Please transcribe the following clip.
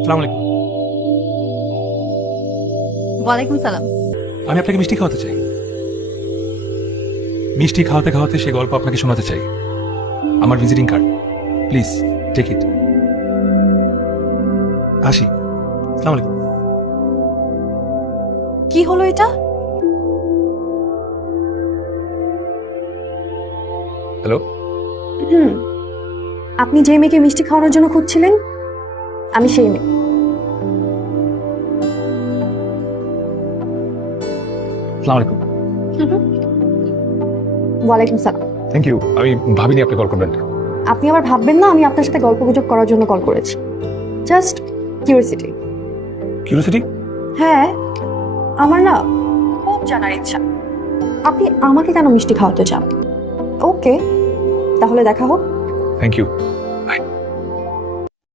আসসালামু আলাইকুম। ওয়ালাইকুম সালাম। আমি আপনাকে মিষ্টি খাওয়াতে চাই। মিষ্টি খাওয়াতে খাওয়াতে সে গল্প আপনাকে শোনাতে চাই। আমার visiting card, please take it. আসি। আসসালামু আলাইকুম। কি হলো এটা? হ্যালো। আপনি যে মেয়েকে মিষ্টি খাওয়ানোর জন্য খুঁজছিলেন, আমি সেই মেয়ে। আসসালামু আলাইকুম। ওয়ালাইকুম সালাম। Thank you. আমি ভাবিনি আপনি কল করবেন। আপনি আবার ভাববেন না আমি আপনার সাথে গল্পগুজব করার জন্য কল করেছি। Just curiosity. কিউরিওসিটি? হ্যাঁ, আমার না খুব জানার ইচ্ছা আপনি আমাকে কেন মিষ্টি খাওয়াতে চান। ওকে, তাহলে দেখা হোক। Thank you.